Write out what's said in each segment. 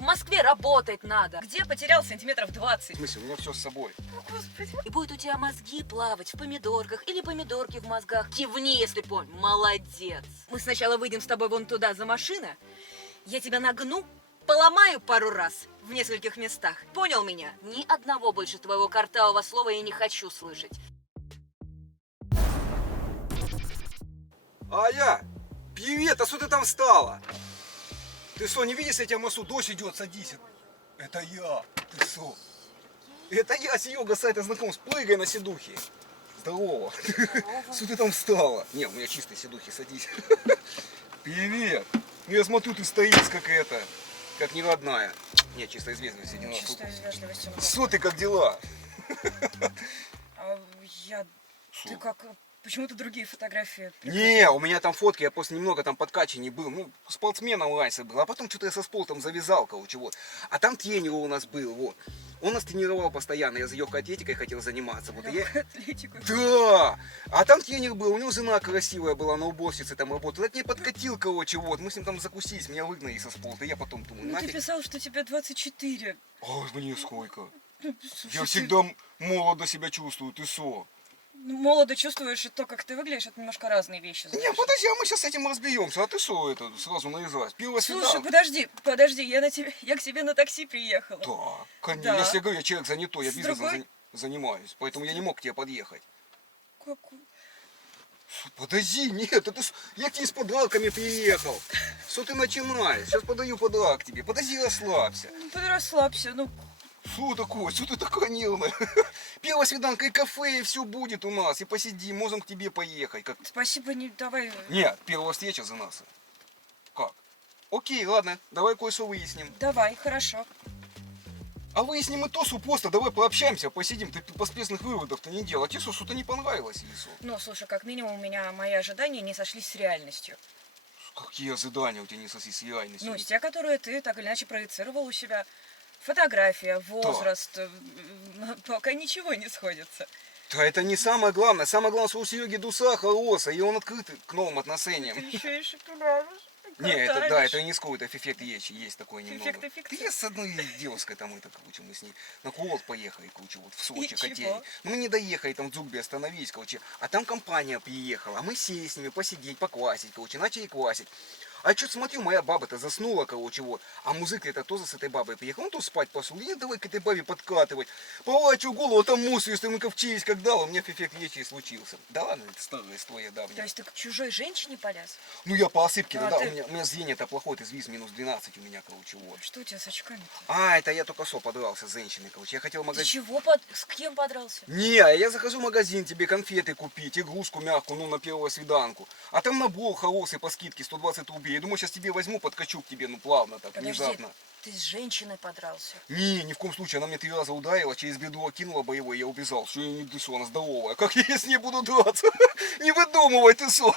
В Москве работать надо. Где потерял сантиметров 20? В смысле, у меня все с собой. О, Господи. И будет у тебя мозги плавать в помидорках или помидорки в мозгах. Кивни, если понял. Молодец. Мы сначала выйдем с тобой вон туда за машина. Я тебя нагну, поломаю пару раз в нескольких местах. Понял меня? Ни одного больше твоего картавого слова я не хочу слышать. Аля, привет, а что ты там встала? Ты что, не видишь, я тебя массу, дождь идет, садись. Это я, ты что? Это я, Серега, с сайта знакомств, прыгай на седухе. Здорово. Что ты там встала? Не, у меня чистые седухи, садись. Привет. Ну я смотрю, ты стоишь как не родная. Не, чисто из вежливости. Чисто из вежливости. Что ты, как дела? Ты как... Почему-то другие фотографии. Не, у меня там фотки, я просто немного там подкачанный был. Ну, спортсменом раньше был. А потом что-то я со спортом завязал, короче, вот. А там тренер у нас был, вот. Он нас тренировал постоянно. Я за легкой атлетикой хотел заниматься. Вот. Атлетику. Да! А там тренер был, у него жена красивая была, на уборщице там работала. Я к ней подкатил, короче, вот. Мы с ним там закусились, меня выгнали со спорта. И я потом думаю, Ну ты нафиг. писал, что тебе 24. Ой, мне сколько. Слушай, Я всегда молодо себя чувствую, ты шо? Ну, молодо чувствуешь, и то, как ты выглядишь, это немножко разные вещи. Не, знаешь. подожди, а мы сейчас с этим разберемся. А ты что это сразу навязалась? Первое Слушай, свидание. подожди, я к тебе на такси приехала. Да, конечно. Да. Я тебе говорю, я человек занятой, я С бизнесом другой- занимаюсь. Поэтому я не мог к тебе подъехать. Какой? Подожди, нет, это я к тебе с подарками приехал. Что ты начинаешь? Сейчас подаю подарок тебе. Подожди, расслабься. Ну, расслабься, ну, Что такое? Что ты такая нервная? Первая свиданка и кафе, и все будет у нас. И посидим, можем к тебе поехать. Как... спасибо, не давай. Нет, первая встреча за нас. Как? Окей, ладно, давай кое-что выясним. Давай, хорошо. А выясним и то, что просто давай пообщаемся, посидим. Ты поспешных выводов-то не делал. А тебе что-то не понравилось, или что? Ну, слушай, как минимум у меня мои ожидания не сошлись с реальностью. Какие ожидания у тебя не сошлись с реальностью? Ну, с те, которые ты так или иначе проецировал у себя. Фотография, возраст, пока ничего не сходится. Да это не самое главное. Самое главное, что у Сереги душа хорошая, и он открыт к новым отношениям. Ты еще и шоколадишь. Не, это да, это не скоро, это эффект есть такой немного. Эффект. Да я с одной девушкой там, это, короче, мы с ней на курорт поехали, короче, вот в Сочи И хотели. чего? Ну, мы не доехали, там в Дзюгбе остановились, короче, а там компания приехала, а мы сели с ними посидеть, поквасить, короче, начали квасить. А что-то смотрю, моя баба-то заснула, короче, вот. А музык это тоже с этой бабой приехал. Он тут спать пошел. И давай к этой бабе подкатывать. Поворачиваю голову, а там мусор, если мы в через как дал, у меня эффект вечери случился. Да ладно, это старая история давняя. То есть ты к чужой женщине полез? Ну я по осыпке, А да, ты- у меня зрение-то плохое, ты виз минус 12 у меня, короче, вот. Что у тебя с очками-то? А, это я только что подрался с женщиной, короче. Я хотел в Ты магазин. чего? С кем подрался? Не, я захожу в магазин тебе конфеты купить, игрушку мягкую, ну, на первую свиданку. А там набор хороший по скидке 120 рублей. Я думаю, сейчас тебе возьму, подкачу к тебе, ну, плавно так, Подожди, внезапно. ты с женщиной подрался? Не, ни в коем случае. Она мне 3 раза ударила, через бедро кинула боевой, я убежал. Что я не дышу, она здоровая. Как я с ней буду драться? Не выдумывай ты, что.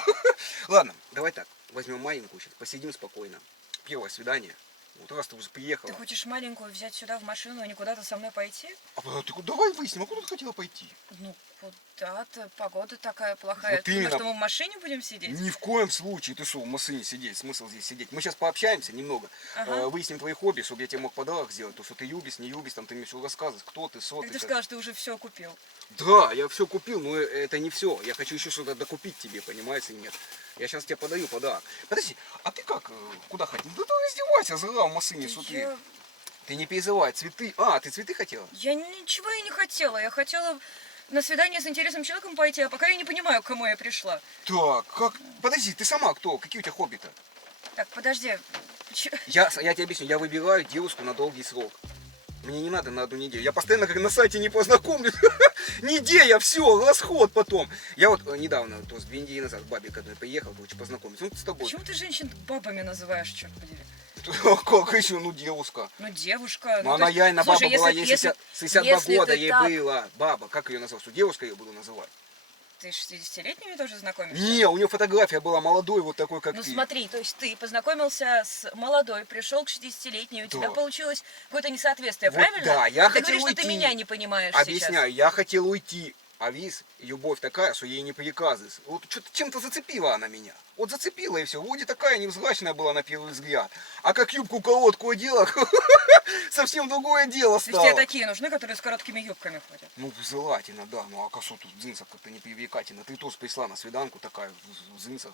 Ладно, давай так, возьмем маленькую сейчас, посидим спокойно. Первое свидание. Вот раз ты уже приехала. Ты хочешь маленькую взять сюда в машину, а не куда-то со мной пойти? А ты давай выясним, а куда ты хотела пойти? Ну, куда-то, погода такая плохая. Вот Ты думаешь, именно. что мы в машине будем сидеть? Ни в коем случае. Ты что, в машине сидеть? Смысл здесь сидеть? Мы сейчас пообщаемся немного, Ага. выясним твои хобби, чтобы я тебе мог подарок сделать. То, что ты любишь, не любишь, там ты мне все рассказываешь, кто ты, что Как ты. ты же сказал, что ты уже все купил. Да, я все купил, но это не все. Я хочу еще что-то докупить тебе, понимаешь, или нет? Я сейчас тебе подаю подарок. Подожди, а ты как, куда хотел? Да ты раздевайся, зала в машине, смотри. Ты не переживай, цветы. А, ты цветы хотела? Я ничего и не хотела. Я хотела на свидание с интересным человеком пойти, а пока я не понимаю, к кому я пришла. Так, как? Подожди, ты сама кто? Какие у тебя хобби-то? Так, подожди. Я тебе объясню, я выбираю девушку на долгий срок. Мне не надо на одну неделю. Я постоянно как на сайте не познакомлюсь. Неделя, все, расход потом. Я вот недавно, то есть 2 недели назад к бабе к одной приехал, короче, познакомиться. Ну, с тобой. Почему ты женщин бабами называешь, черт подери? Как еще, ну, девушка. Ну, девушка. Ну, то она есть, реально баба слушай, была, если- ей 62 если года ты ей так- было. Баба, как ее назвать? Что девушка ее буду называть? Ты 60-летними тоже знакомишься? Не, у нее фотография была молодой, вот такой, как Ну ты. смотри, то есть ты познакомился с молодой, пришел к 60-летней, у тебя получилось какое-то несоответствие, Вот правильно? да, я Ты хотел говоришь, что ты уйти. меня не понимаешь Объясняю, я хотел уйти А виз и любовь такая, что ей не приказываешь. Вот что-то чем-то зацепила она меня. Вот зацепила и все. Вроде такая невзрачная была на первый взгляд. А как юбку-колодку одела, совсем другое дело То есть тебе стало. такие нужны, которые с короткими юбками ходят? Ну, желательно, да. Ну, а косу тут в джинсах как-то не привлекательно. Ты тоже пришла на свиданку такая в джинсах,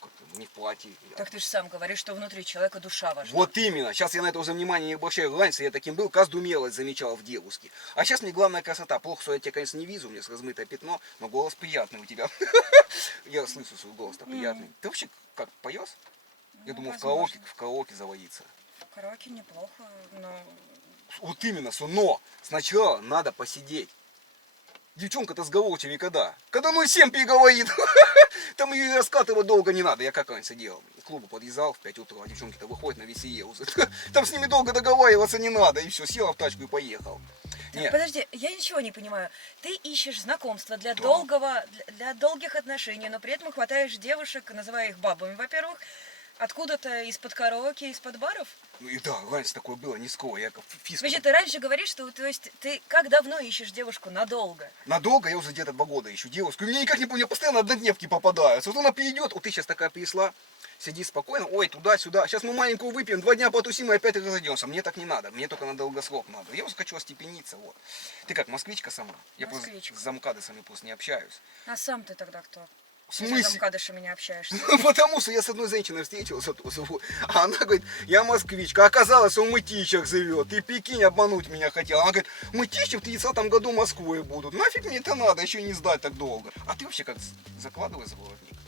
как-то не в платье. Так ты же сам говоришь, что внутри человека душа важна. Вот именно. Сейчас я на это уже внимание не обращаю. Раньше я таким был, каждую мелочь замечал в девушке. А сейчас мне главная красота. Плохо, что я тебя, конечно, не вижу, у меня размытое пятно, но голос приятный у тебя. Я слышу свой голос-то приятный. Ты вообще как, поешь? Я думал, в караоке заводиться. В караоке неплохо, но... Вот именно, но сначала надо посидеть. Девчонка-то сговорчивее когда 0,7 переговорит. Там ее раскатывать долго не надо. Я как раньше делал. В клубу подъезжал в 5 утра, а девчонки-то выходят на веселье уже. Там с ними долго договариваться не надо. И все, села в тачку и поехал. Так, Нет. подожди, я ничего не понимаю. Ты ищешь знакомства для Да. для долгих отношений, но при этом хватаешь девушек, называя их бабами, во-первых, откуда-то из-под караоке, из-под баров? Ну и да, раньше такое было, не скоро. Я как физку. Значит, ты раньше говоришь, что то есть ты как давно ищешь девушку надолго? Надолго я уже где-то 2 года ищу девушку. И мне никак не помню, постоянно однодневки попадаются. Вот она придет, вот ты сейчас такая пришла, сиди спокойно, ой, туда-сюда. Сейчас мы маленькую выпьем, 2 дня потусим и опять разойдемся. Мне так не надо, мне только на долгосрок надо. Я уже хочу остепениться, вот. Ты как, москвичка сама? Я просто Москвичка. с замкадысами просто не общаюсь. А сам ты тогда кто? В Если смысле? с замкадышами не общаешься. Потому что я с одной женщиной встретился, а она говорит, я москвичка. А оказалось, он в Мытищах живет. И прикинь, обмануть меня хотел. Она говорит, Мытищи в 30-м году Москвой будут. Нафиг мне это надо, еще и не сдать так долго. А ты вообще как закладывай за воротник?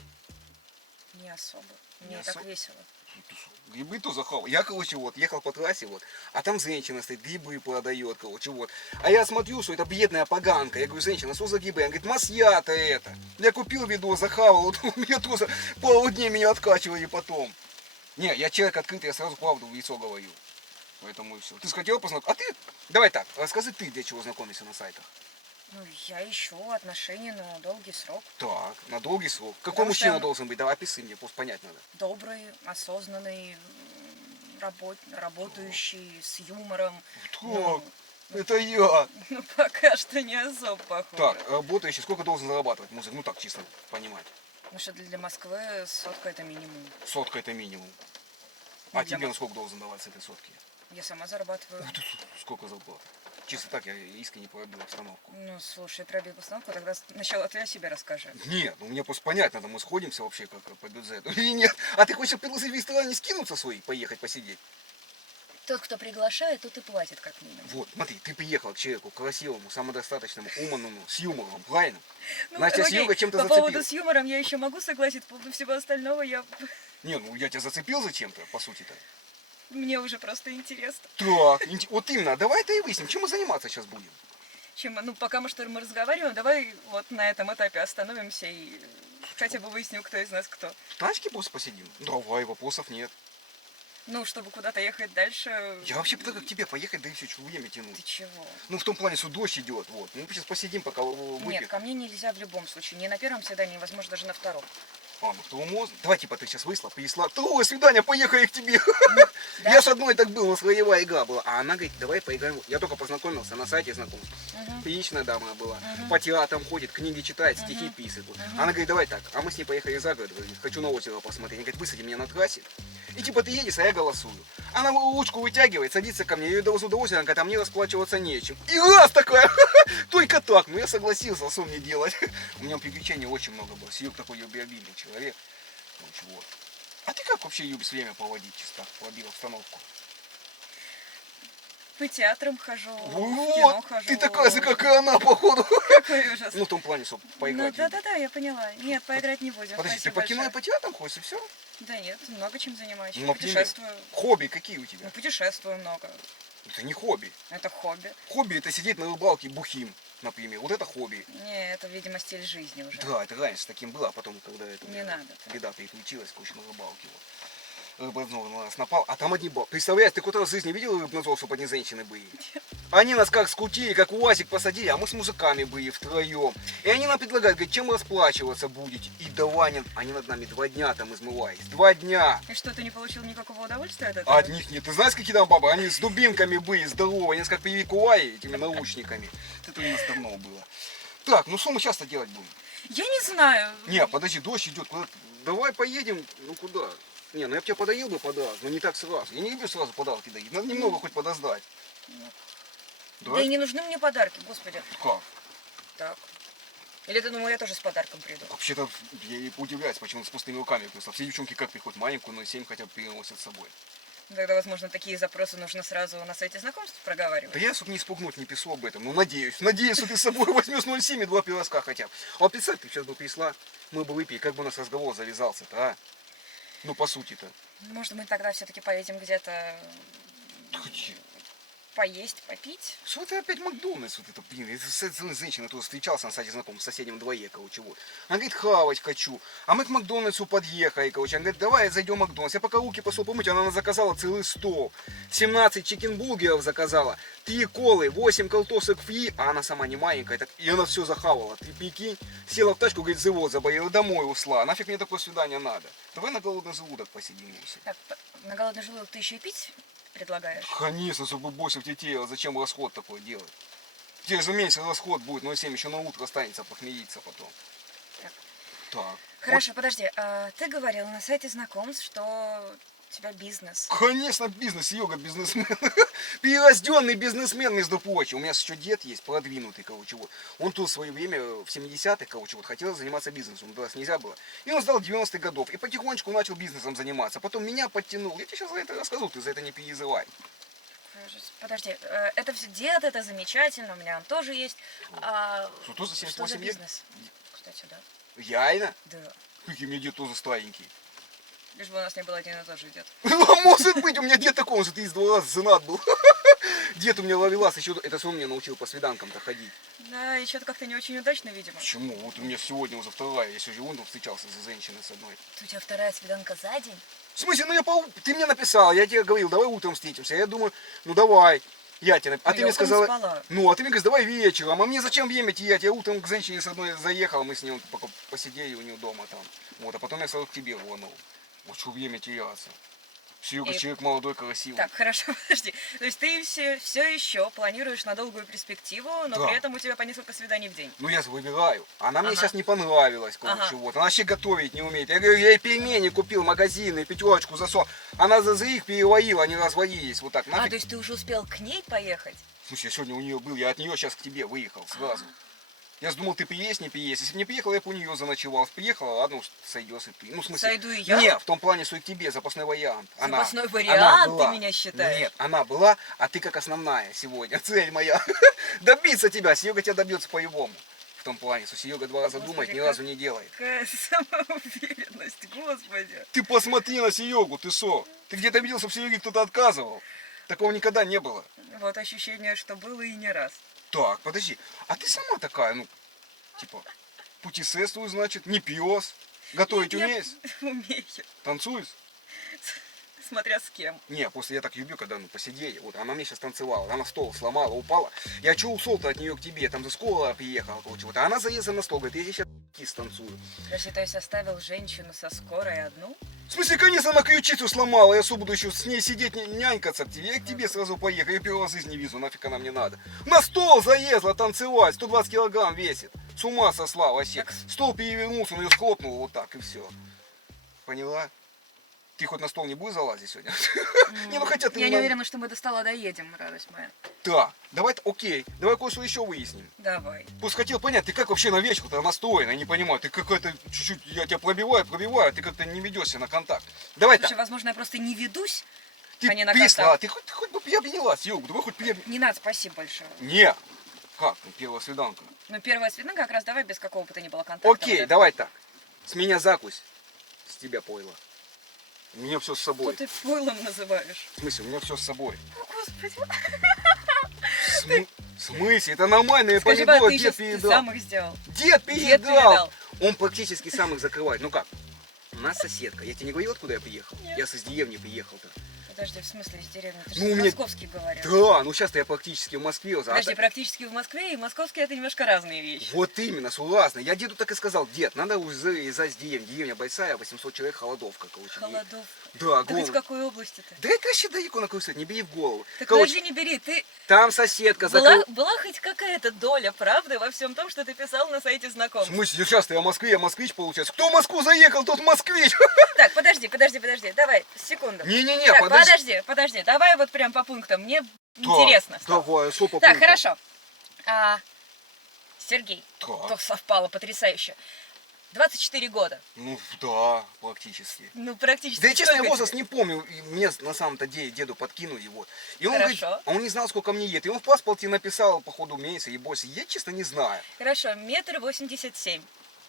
Не особо. Не Мне особо? так весело. Грибы то захавал. Я, короче, вот, ехал по трассе, вот, а там женщина стоит, грибы продает, короче, вот. А я смотрю, что это бедная поганка. Я говорю, женщина, что за грибы? Она говорит, масья-то это. Я купил видос, захавал, вот у меня тоже пару дней меня откачивали потом. Не, я человек открытый, я сразу правду в лицо говорю. Поэтому и все. Ты хотел познакомиться? А ты, давай так, расскажи ты, для чего знакомишься на сайтах. Ну, я ищу отношения на долгий срок. Так, на долгий срок. Какой Потому мужчина что- должен быть? Давай опиши мне, просто понять надо. Добрый, осознанный, работающий, с юмором. Так, это я. Ну, пока что не особо похоже. Так, работающий, сколько должен зарабатывать музык? Ну так, чисто понимать. Потому что для Москвы 100 это минимум. 100 это минимум. Ну, А для тебе Мос- на сколько должен давать с этой 100? Я сама зарабатываю. Сколько зарплата? Чисто так, я искренне пробил обстановку. Ну, слушай, пробей постановку, тогда сначала ты о себе расскажи. Нет, ну мне просто понять надо, мы сходимся вообще как по бюджету или нет. А ты хочешь предложить в ресторане скинуться свои, поехать посидеть? Тот, кто приглашает, тот и платит как минимум. Вот, смотри, ты приехал к человеку красивому, самодостаточному, умному, с юмором, правильно? Ну, Значит, тебя с окей, юга чем-то по зацепил. поводу с юмором я еще могу согласиться, по поводу всего остального Не, ну я тебя зацепил зачем-то, по сути-то. мне уже просто интересно. Так, вот именно, давай это и выясним, чем мы заниматься сейчас будем. Ну, пока мы разговариваем, давай вот на этом этапе остановимся и хотя бы выясним, кто из нас кто. В тачке просто посидим? Давай, вопросов нет. Ну, чтобы куда-то ехать дальше. Я вообще предлагаю к тебе поехать, да и все, что время тянуть. Ты чего? Ну, в том плане, что дождь идет, вот. Мы сейчас посидим, пока выпьем. Нет, ко мне нельзя в любом случае. Не на первом свидании, возможно, даже на втором. А, ну кто можно? Давай, типа, ты сейчас вышла, принесла. Второе свидание, поехали к тебе. Да? Я с одной так был, у нас роевая игра была. А она говорит, давай поиграем. Я только познакомился на сайте знакомств. Мгм. Приличная дама была. Мгм. По театрам ходит, книги читает, стихи Мгм. пишет. Вот. Мгм. Она говорит, давай так. А мы с ней поехали за город. Говорит, хочу на озеро посмотреть. Она говорит, высади меня на трассе. И типа ты едешь, а я голосую. Она ручку вытягивает, садится ко мне, я ее довожу до озера, она говорит, а мне расплачиваться нечем. И раз такая, только так. Ну я согласился, а что мне делать? У меня приключений очень много было. Сиюк такой любвеобильный человек. Ну, чего? А ты как вообще любишь время проводить, чисто, пробил обстановку? По театрам хожу, в кино Вот, хожу. ты такая же, как и она, походу. Какой ужас. Ну, в том плане, чтобы Ну, поиграть. да-да-да, я поняла. Нет, поиграть не будем. Подожди, ты Спасибо по кино и большое. по театрам ходишь, и все? Да нет, много чем занимаюсь. Ну, например, Путешествую. хобби какие у тебя? Ну, путешествую много. Это не хобби. Это хобби. Хобби это сидеть на рыбалке бухим, например. Вот это хобби. Не, это, видимо, стиль жизни уже. Да, это раньше с таким было, а потом, когда это Не надо. беда переключилась, короче, на рыбалке. Вот. Рыбнозор на нас напал, а там одни бабы. Представляешь, ты хоть раз в жизни видел рыбнозор, чтобы одни женщины были? Они нас как скутили, как УАЗик посадили, а мы с мужиками были втроем. И они нам предлагают, говорят, чем расплачиваться будете? И давай, они над нами 2 дня там измывались. 2 дня. И что, ты не получил никакого удовольствия от этого? А от них нет. Ты знаешь, какие там бабы? Они с дубинками были, здоровые. Они нас как привикували этими наушниками. Это у нас давно было. Так, ну что мы сейчас-то делать будем? Я не знаю. Не, подожди, дождь идет. Куда? Давай поедем. Ну куда? Не, ну я бы тебя подарил бы подарок, но не так сразу. Я не люблю сразу подарки дарить. Надо немного хоть подождать. Да и не нужны мне подарки, господи. Как? Так. Или ты думал, я тоже с подарком приду? Вообще-то я и удивляюсь, почему он с пустыми руками пришла. Все девчонки как приходят, маленькую, но 7 хотя бы переносят с собой. Тогда, возможно, такие запросы нужно сразу на сайте знакомств проговаривать. Да я, чтобы не спугнуть, не пишу об этом. Ну, надеюсь. Надеюсь, что ты с собой возьмешь 0,7 и 2 пирожка хотя бы. А вот представь, ты сейчас бы пришла, мы бы выпили, как бы у нас разговор завязался-то, а? Ну, по сути-то. Может, мы тогда все-таки поедем где-то Где? поесть, попить? Что это опять Макдональдс? Вот это, блин, я с этой женщиной тут встречался на сайте знакомых в соседнем дворе, короче, вот. Она говорит, хавать хочу. А мы к Макдональдсу подъехали, короче. Она говорит, давай зайдем в Макдональдс. Я пока руки пошел помыть, она заказала целый стол. 17 чикенбургеров заказала, 3 колы, 8 колтосок фри, а она сама не маленькая. Так, и она все захавала. Ты прикинь, села в тачку, говорит, живот заболел, домой ушла. Нафиг мне такое свидание надо? Давай на голодный желудок посидим все. Так, на голодный желудок ты еще и пить предлагаешь? Конечно, чтобы больше в детей, а зачем расход такой делать? Тебе же меньше расход будет, но 7 еще на утро останется похмелиться потом. Так. Так. Хорошо, подожди. Ты говорил на сайте знакомств, что у тебя бизнес. Конечно, бизнес, Йога бизнесмен. Перерожденный бизнесмен, между прочим. У меня еще дед есть, продвинутый, короче, вот. Он тут в свое время, в 70-х, короче, вот, хотел заниматься бизнесом, но раз нельзя было. И он сдал 90-х годов, и потихонечку начал бизнесом заниматься. Потом меня подтянул. Я тебе сейчас за это расскажу, ты за это не переживай. Подожди, это все дед, это замечательно, у меня он тоже есть. Что, тоже Что за 78 лет? бизнес? Кстати, да. Реально? Да. Какие у меня дед тоже старенький. Лишь бы у нас не был один и тот же дед. Ну, может быть, у меня дед такой, он же 32 раза женат был. Дед у меня ловелас, еще это он меня научил по свиданкам-то ходить. Да, и что-то как-то не очень удачно, видимо. Почему? Вот у меня сегодня уже вторая, я сегодня вон встречался за женщиной с одной. У тебя вторая свиданка за день? В смысле, ну ты мне написал, я тебе говорил, давай утром встретимся. Я думаю, ну давай. Я тебе, а Ну, ты я мне утром сказала, спала. ну, а ты мне говоришь, давай вечером. А мне зачем время терять? Я утром к женщине с одной заехал, мы с ней пока посидели у нее дома там. Вот, а потом я сразу к тебе рванул. Вот что время теряться. Серега И- человек молодой, красивый. Так, хорошо, подожди. То есть ты все еще планируешь на долгую перспективу, но Да. при этом у тебя по несколько свиданий в день. Ну я же выбираю. Она мне Ага. сейчас не понравилась, короче, Ага. вот. Она вообще готовить не умеет. Я говорю, я ей пельмени купил, магазины, пятерочку засол. Она за их переловила, они развалились. Вот так. Нафиг. То есть ты уже успел к ней поехать? Слушай, я сегодня у нее был, я от нее сейчас к тебе выехал сразу. Я же думал, ты приедешь, не приедешь. Если бы не приехал, я бы у нее заночевал. Приехала, ладно, уж сойдешь и ты. Ну, в смысле... Сойду и я? Нет, в том плане, что и к тебе, запасной вариант. Запасной она вариант была. ты меня считаешь? Нет, она была, а ты как основная сегодня. Цель моя. Добиться тебя. Серега тебя добьется по-любому. В том плане, что Серега 2 раза Господи, думает, ни как- разу не делает. Какая самоуверенность, господи. Ты посмотри на Серегу, ты шо? Ты где-то видел, чтобы Сереге кто-то отказывал? Такого никогда не было. Вот ощущение, что было и не раз. Так, подожди, а ты сама такая, ну, типа, путешествую, значит, не пьешь, готовить Я умеешь, умею, танцуешь? смотря с кем. Не, просто я так люблю, когда, ну, посидели, вот, она мне сейчас танцевала, она стол сломала, упала, я чё ушел-то от нее к тебе, там за школа приехала, короче, вот, а она залезла на стол, говорит, я здесь сейчас кис танцую. Подожди, то есть оставил женщину со скорой одну? В смысле, конечно, она ключицу сломала, я что, буду еще с ней сидеть, нянькаться к тебе, я к тебе сразу поехал, я первый раз в жизни не вижу, нафиг она мне надо. На стол залезла танцевать, 120 килограмм весит, с ума сошла вообще. Так. Стол перевернулся, он ее схлопнул вот так и все. Поняла? Ты хоть на стол не будешь залазить сегодня? Не, ну хотя ты... Я не уверена, что мы до стола доедем, радость моя. Да, давай, окей, давай кое-что еще выясним. Давай. Просто хотел понять, ты как вообще на вечер-то настроена, я не понимаю, ты какой-то чуть-чуть, я тебя пробиваю, а ты как-то не ведешься на контакт. Давай так. Слушай, возможно, я просто не ведусь, Ты а не на прислала, контакт. ты хоть бы приобнялась, Юг, давай хоть приобнялась. Не надо, спасибо большое. Не, как, ну, первая свиданка. Ну, первая свиданка как раз давай без какого бы то ни было контакта. Окей, Вот давай так, с меня закусь, с тебя пойло. У меня все с это. Что собой. ты пойлом называешь? В смысле, у меня все с собой. О, господи. В смысле, это нормальные Скажи, помидоры, ты дед сейчас передал. сам их сделал. Дед передал. передал. Он практически сам их закрывает. Ну как? У нас соседка. Я тебе не говорил, откуда я приехал? Нет. Я из деревни приехал-то. Подожди, в смысле из деревни? Ты Ну, же у меня- московский говоришь. Да, ну сейчас-то я практически в Москве. Подожди, практически в Москве и московский это немножко разные вещи. Вот именно, согласна. Я деду так и сказал: дед, надо уезжать с деревни. Деревня большая, 800 человек, холодовка, короче. Холодов. Да, Ты хоть в какой области-то? Да это вообще далеко на кусать, не бери в голову. Так Короче, подожди, не бери, ты... там соседка Была хоть какая-то доля правды во всем том, что ты писал на сайте В знакомств? смысле, сейчас я в Москве, я москвич получается. Кто в Москву заехал, тот москвич. Так, подожди, давай, секунду. Не-не-не, Так, подожди. подожди, давай вот прям по пунктам, мне интересно стало. Давай, что по Так, пунктам? хорошо. Сергей, Так. то совпало потрясающе. 24 года. Ну да, практически. Ну, практически. Да я честно, я сколько возраст тебе? не помню, и мне на самом-то деле деду подкинули вот. И он говорит, Хорошо. а он не знал, сколько мне лет. И он в паспорте написал, походу, месяц и больше. Я честно не знаю. Хорошо, 1,87 м.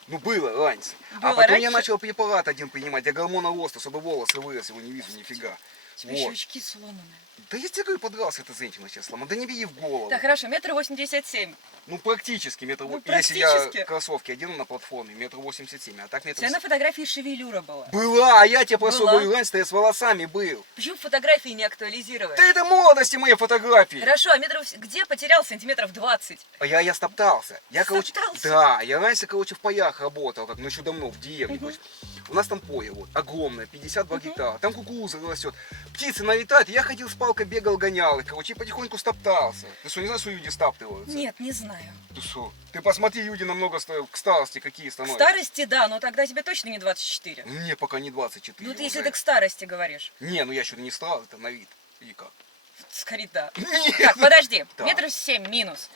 Ну было раньше. Было А потом я раньше? начал препарат один принимать для гормона роста, чтобы волосы вырос, его не вижу нифига. У тебя еще Вот. очки сломанные. Да я тебе говорю, подрался эта женщина сейчас сломала. Да не бери в голову. Так, хорошо, 1,87 м. Ну практически метр. Ну, Если я практически. кроссовки одену на платформе, 1,87 м, а так У метр. тебя на фотографии шевелюра была. Была, а я тебе про Была. говорю, раньше-то я с волосами был. Почему фотографии не актуализировать? Да это молодости мои фотографии. Хорошо, а где потерял сантиметров 20? А я стоптался. Я, короче, Стоптался? да, я раньше, короче, в паях работал, как ну еще давно, в деревне. Короче. У нас там поле вот, огромное, 52 гектара, там кукуруза растет, птицы налетают, я ходил с палкой, бегал, гонял их, короче, и потихоньку стоптался. Ты что, не знаешь, что люди стоптываются? Нет, не знаю. Ты что? Ты посмотри, люди намного к старости какие К становятся. старости, да, но тогда тебе точно не 24. Мне пока не 24. Ну, ты, уже. если ты к старости говоришь. Не, ну я еще не стал, это на вид. И как? Скорее, да. Нет. Так, подожди. Да. 1,7 м минус.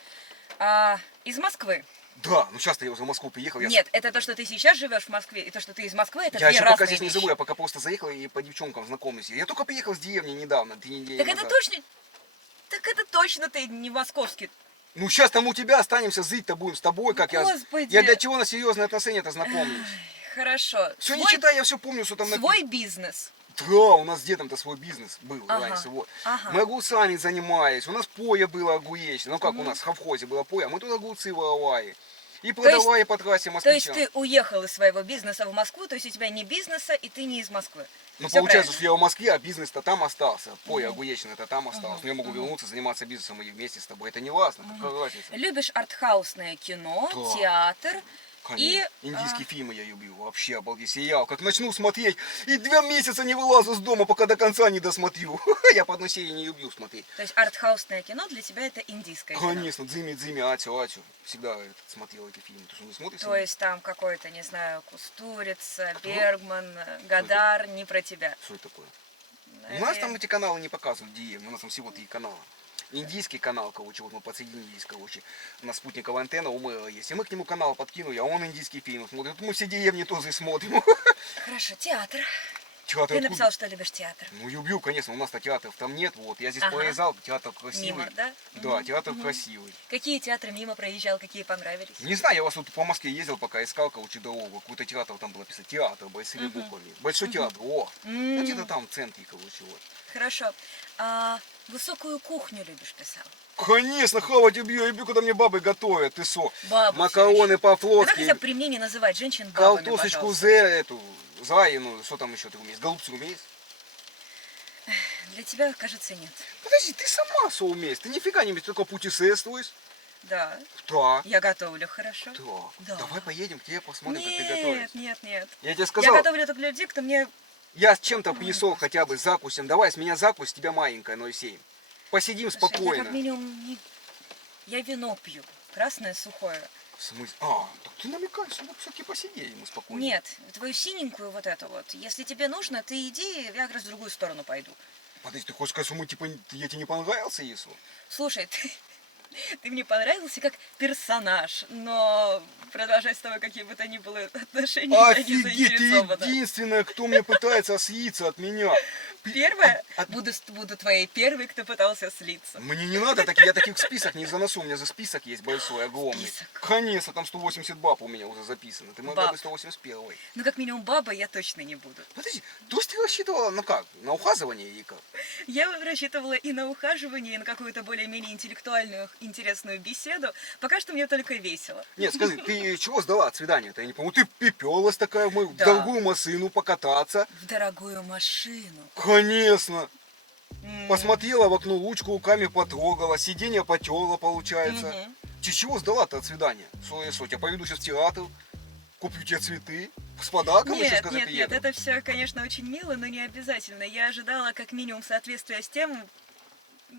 Из Москвы. Да, ну сейчас-то я уже в Москву приехал. Нет, это то, что ты сейчас живешь в Москве, и то, что ты из Москвы, это Я две еще разные пока здесь не вещи. живу, я пока просто заехал и по девчонкам знакомлюсь. Я только приехал с деревни недавно, 3 недели Так это назад. точно... Так это точно ты не московский. Ну сейчас там у тебя останемся, жить-то будем с тобой, как Господи. я для чего на серьезные отношения-то знакомлюсь. Хорошо. Все не читай, я все помню, что там свой бизнес. Да, у нас с дедом-то свой бизнес был Ага, раньше, вот. ага. Мы огурцами занимались, у нас поле было огуречное, ну как у нас в совхозе было поле, а мы тут огурцы воровали. И продавали по трассе То есть москвичам. ты уехал из своего бизнеса в Москву, то есть у тебя не бизнеса, и ты не из Москвы. Ну, Всё получается, правильно. что я в Москве, а бизнес-то там остался. Поле огуречное-то там осталось. Но я могу вернуться, заниматься бизнесом и вместе с тобой. Это не важно, какая разница. Любишь артхаусное кино, Да. театр Конечно. и... Индийские фильмы я люблю. Вообще, обалдеть, сериал. Как начну смотреть, и 2 месяца не вылазу с дома, пока до конца не досмотрю. Я по одной серии не люблю смотреть. То есть артхаусное кино для тебя это индийское кино. Конечно, Дзими, Ачу. Всегда смотрел эти фильмы. Ты что, не смотришь? То есть там какой-то, не знаю, Кустурица, Бергман, Гадар, не про тебя. Что это такое? У нас там эти каналы не показывают деревню, у нас там всего 3 канала. Индийский канал, короче, вот мы подсоединились, короче, на спутниковая антенна у мэра есть. И мы к нему канал подкинули, а он индийский фильм смотрит. Вот мы все деревни тоже смотрим. Хорошо, театр. Театр Ты откуда? написал, что любишь театр. Ну, люблю, конечно, у нас-то театров там нет, вот. Я здесь Ага. повязал, театр красивый. Мимо, да? Да, театр красивый. Какие театры мимо проезжал, какие понравились? Не знаю, я вас тут по Москве ездил, пока искал, короче, дорогу. Какой-то театр там было написано. Театр, большими буквами. Большой театр, о. Ну, где-то там в центре, короче, вот. Хорошо. Высокую кухню любишь, писал? Конечно, хавать убью, я люблю, когда мне бабы готовят, ты со. Бабы Макароны Когда по-флотски, хотя бы при мне не называть женщин бабами, картошечку пожалуйста. зе, эту, зайну, что там еще ты умеешь? Голубцы умеешь? Для тебя, кажется, нет. Подожди, ты сама все умеешь, ты нифига не умеешь, ты только путешествуешь. Да. Да. Я готовлю хорошо. Да. Да. Давай поедем к тебе, посмотрим, как ты готовишь. Нет. Я тебе Я сказал, готовлю только для людей, кто мне... я с чем-то принесу хотя бы закусим. Давай, с меня закусь, с тебя маленькая 0,7. Посидим Слушай, Я спокойно. как минимум не... Я вино пью. Красное, сухое. В смысле? А, так ты намекаешь, что вот все-таки посидели мы спокойно. Нет, твою синенькую вот эту вот. Если тебе нужно, ты иди, я как раз в другую сторону пойду. Подожди, ты хочешь сказать, что мы, типа, я тебе не понравился, Ису? Слушай, ты мне понравился как персонаж, но продолжать с тобой какие бы то ни было отношения я не Офигеть, ты заинтересована. единственная, кто мне пытается слиться от меня. Первая, А- буду твоей первой, кто пытался слиться. Мне не надо, я таких список не заношу, у меня же список есть большой, огромный. Список. Конечно, там 180 баб у меня уже записано, ты могла Баб. бы 181. Ну, как минимум, баба я точно не буду. Подожди, то есть ты рассчитывала, ну как, на ухаживание или как? Я рассчитывала и на ухаживание, и на какую-то более-менее интеллектуальную, интересную беседу. Пока что мне только весело. Нет, скажи, ты чего сдала от свидания-то? Я не помню, ты пипелась такая в мою Да. дорогую машину покататься. В дорогую машину. Конечно. Посмотрела в окно, ручку руками потрогала, сиденье потерла, получается. Мгм. Ты чего сдала-то от свидания? Что, я поведу сейчас в театр, куплю тебе цветы, с подарком еще Нет, сказать нет, приеду. нет, это все, конечно, очень мило, но не обязательно. Я ожидала как минимум соответствия с тем,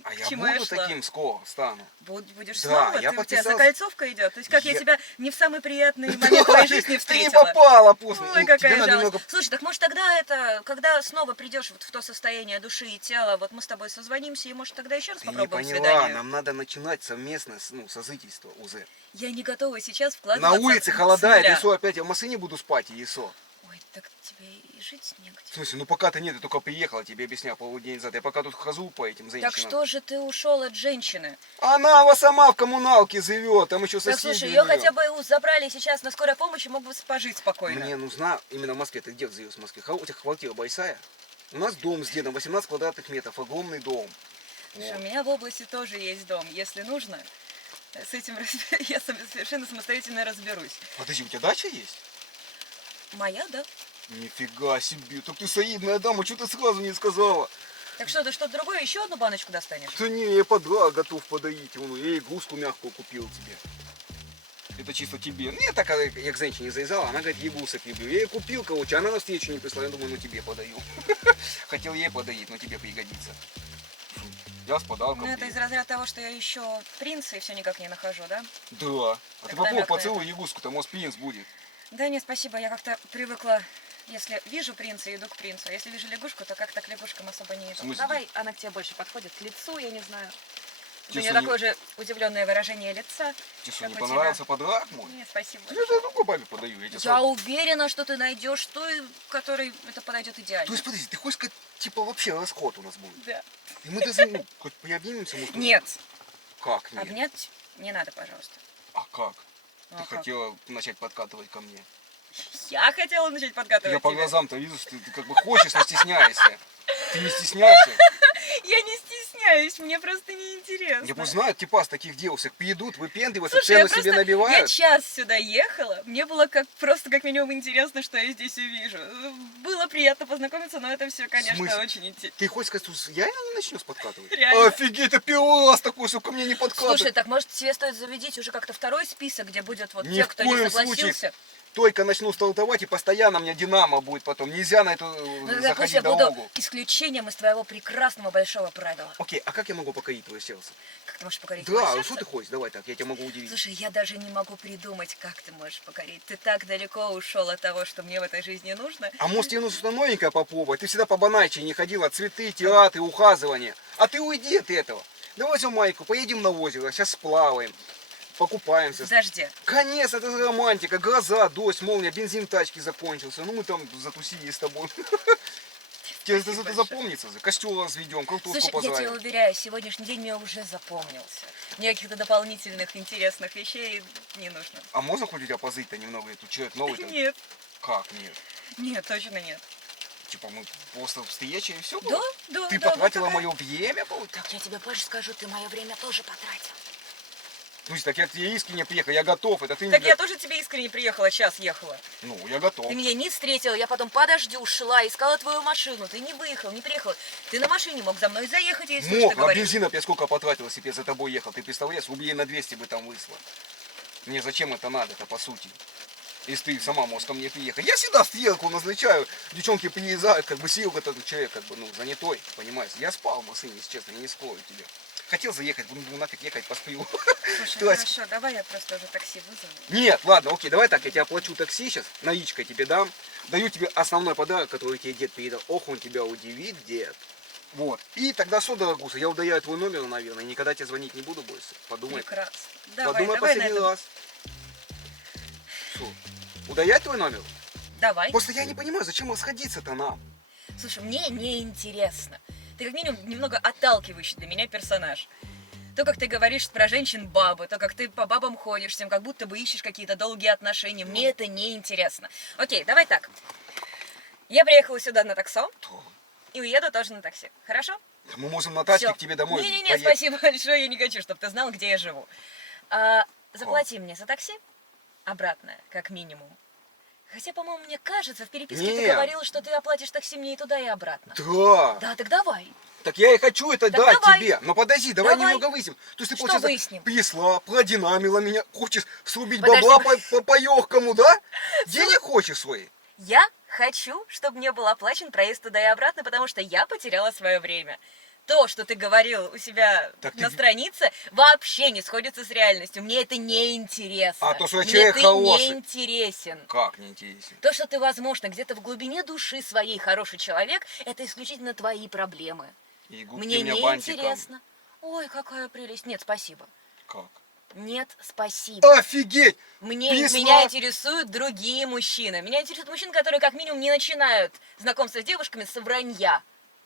А к я чему я буду шла. таким скоро стану. Будешь Да, снова? я У тебя подписался. закольцовка идет? То есть как я Я- тебя не в самый приятный момент твоей жизни Ты не встретила? попала после. Ой, Тебе какая надо жалость. немного... Слушай, так может тогда это, когда снова придешь вот в то состояние души и тела, вот мы с тобой созвонимся, и может тогда еще раз Ты не попробуем поняла, свидание? нам надо начинать совместно, сожительство уже. Я не готова сейчас На вкладываться улице с холодает, нуля. Исо, опять я в машине буду спать, Исо. Ой, так тебе и жить негде. В смысле, ну пока-то нет, я только приехала, тебе объяснял полдня назад. Я пока тут хожу по этим женщинам. Так что же ты ушел от женщины? Она вас сама в коммуналке живет, там еще Так соседи. слушай, у ее неё. хотя бы забрали сейчас на скорой помощи, мог бы пожить спокойно. Мне нужна именно в Москве. Ты где живешь в Москве? У тебя квартира большая? У нас дом с дедом, 18 квадратных метров, огромный дом. Слушай, Вот. у меня в области тоже есть дом. Если нужно, с этим я совершенно самостоятельно разберусь. Подожди, у тебя дача есть? Моя, да? Нифига себе, так ты солидная дама, что ты сразу не сказала? Так что, ты что-то другое, еще одну баночку достанешь? Да не, я подра готов подоить, вон, я игрушку мягкую купил тебе. Это чисто тебе. Ну, я так, я к женщине завязала, она говорит, ягусок люблю. Я ей купил, короче, она навстречу не пришла, я думаю, ну тебе подаю. Хотел ей подоить, но тебе пригодится. Я с подарком. Ну, это ей. из разряда того, что я ищу принца и все никак не нахожу, да? Да. А ты Так попробуй намёк на поцелуй ягуску, там может принц будет. Да нет, спасибо, я как-то привыкла, если вижу принца, иду к принцу. А если вижу лягушку, то как-то к лягушкам особо не В иду. смысле? Давай, она к тебе больше подходит, к лицу, я не знаю. У Тебе нее что, такое же удивленное выражение лица. Тебе что, как не у тебя. понравился подарок мой? Нет, спасибо. Я же другой бабе подаю, я тебе Я сразу- уверена, что ты найдешь той, которой это подойдет То идеально. есть, подожди, ты хочешь сказать, типа вообще расход у нас будет? Да. И мы даже, ну, хоть приобнимемся, может, Нет, Как нет? обнять не надо, пожалуйста. А как? Ну, Ты а как? хотела начать подкатывать ко мне. Я хотела начать подкатывать Я по тебя. глазам-то вижу, что ты как бы хочешь, но стесняешься. Ты не стесняешься. Я не стесняюсь, мне просто неинтересно. Я просто знаю, типа, с таких девушек пьедут, выпендриваются, Слушай, я цену себе просто- Я набивают. час сюда ехала, мне было просто как минимум интересно, что я здесь увижу. Было приятно познакомиться, но это все, конечно, смысле? очень интересно. Ты хочешь сказать, что я не начну подкатывать? Реально. Офигеть, это первый раз такой, что ко мне не подкатывает. Слушай, так может тебе стоит заведить уже как-то второй список, где будет вот Ни те, в кто не коем согласился. Только начну стартовать, и постоянно мне Динамо будет потом. Нельзя на эту Ну, тогда пусть заходить я буду дорогу. исключением из твоего прекрасного большого правила. Окей, а как я могу покорить твое сердце? Как ты можешь покорить мое Да, сердце? что ты хочешь? Давай так, я тебя могу удивить. Слушай, я даже не могу придумать, как ты можешь покорить. Ты так далеко ушел от того, что мне в этой жизни нужно. А может тебе нужно что-то новенькое попробовать? Ты всегда по банайче не ходила, цветы, театры, ухаживания. А ты уйди от этого. Давай возьмем майку, поедем на озеро, сейчас сплаваем, покупаемся. В дожде. Конечно, это же романтика, гроза, дождь, молния, бензин тачки закончился. Ну мы там затусили с тобой. Тебе это Спасибо запомнится же. Костер разведем, картошку Слушай, я тебе пожарим. уверяю, сегодняшний день мне уже запомнился. Мне каких-то дополнительных интересных вещей не нужно. А можно хоть у тебя позыть-то немного, тут человек новый-то? Нет, Как нет? нет, точно нет. Типа мы просто встреча и все Да, было? да, Ты да, потратила вот такая. мое время, получается? Так я тебе больше скажу, ты мое время тоже потратил. Слушай, так я к тебе искренне приехал, я готов, это ты Так не... я тоже тебе искренне приехала, час ехала. Ну, я готов. Ты меня не встретила, я потом по дождю шла, искала твою машину, ты не выехал, не приехал. Ты на машине мог за мной заехать, если что Мог, ты а говоришь. бензина я сколько потратил, если бы я за тобой ехал? Ты представляешь, рублей на 200 бы там выслал. Мне зачем это надо-то, по сути? Если ты сама можешь ко мне приехать. Я всегда стрелку назначаю. Девчонки приезжают, как бы сил этот человек, как бы, ну, занятой, понимаешь? Я спал в машине, если честно, я не скрою тебе. Хотел заехать, ну нафиг ехать, посплю. Слушай, То есть- хорошо, давай я просто уже такси вызову. Нет, ладно, окей, давай так, я тебе оплачу такси сейчас, наличкой тебе дам. Даю тебе основной подарок, который тебе дед передал. Ох, он тебя удивит, дед. Вот. И тогда что, дорогуса, я удаляю твой номер, наверное, и никогда тебе звонить не буду больше. Подумай. Прекрасно. Давай, Подумай давай на последний этом. раз. Что? Удалять твой номер? Давай. Просто я не понимаю, зачем расходиться-то нам? Слушай, мне неинтересно. Ты как минимум немного отталкивающий для меня персонаж. То, как ты говоришь про женщин-бабы, то, как ты по бабам ходишь, тем как будто бы ищешь какие-то долгие отношения. Мне это неинтересно. Окей, давай так. Я приехала сюда на таксо То. и уеду тоже на такси. Хорошо? Мы можем на тачке Всё. к тебе домой Не-не-не, поехать. спасибо большое, я не хочу, чтобы ты знал, где я живу. Заплати мне за такси обратно, как минимум. Хотя, по-моему, мне кажется, в переписке ты Не. говорил, что ты оплатишь такси мне и туда, и обратно. Да. Да, так давай. Так я и хочу это Так дать давай. тебе. Но подожди, давай Давай. немного выясним. То есть ты, Что получается, выясним? присла, продинамила меня, хочешь срубить Подожди. бабла по легкому, да? Денег хочешь свои? Я хочу, чтобы мне был оплачен проезд туда и обратно, потому что я потеряла свое время. То, что ты говорил у себя Так на ты- странице, вообще не сходится с реальностью. Мне это не интересно. А то, что я Мне человек ты хороший. не интересен. Как неинтересно. То, что ты, возможно, где-то в глубине души своей хороший человек, это исключительно твои проблемы. И губки Мне мне не бантиком. интересно. Ой, какая прелесть. Нет, спасибо. Как? Нет, спасибо. Офигеть! Меня Присла. интересуют другие мужчины. Меня интересуют мужчины, которые как минимум не начинают знакомство с девушками с вранья.